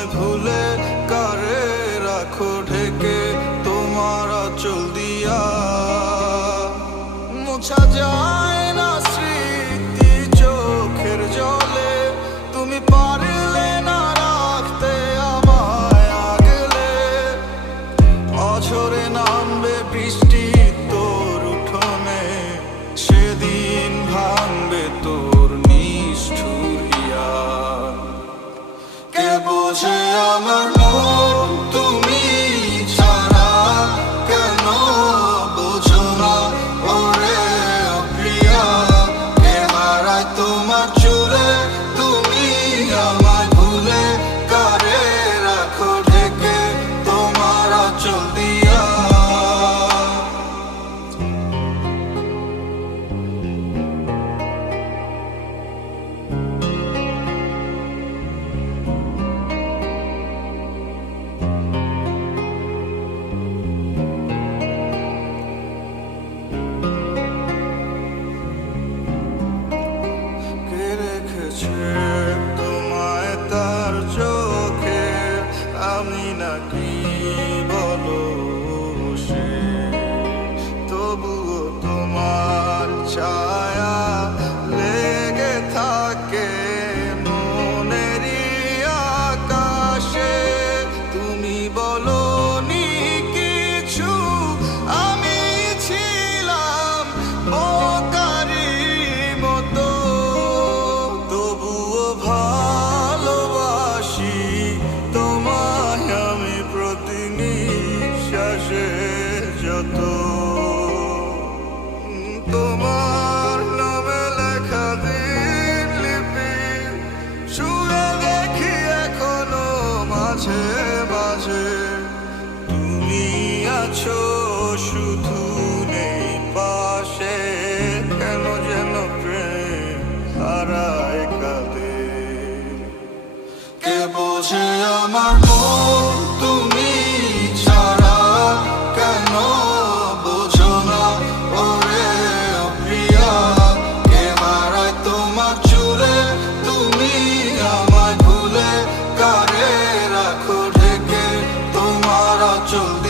আমায় ভুলে কারে রাখো ঢেকে তোমার চল দিয়া মুছা যা I'm a আমি নাকি বলো সে তবুও তোমার চাই চলবে।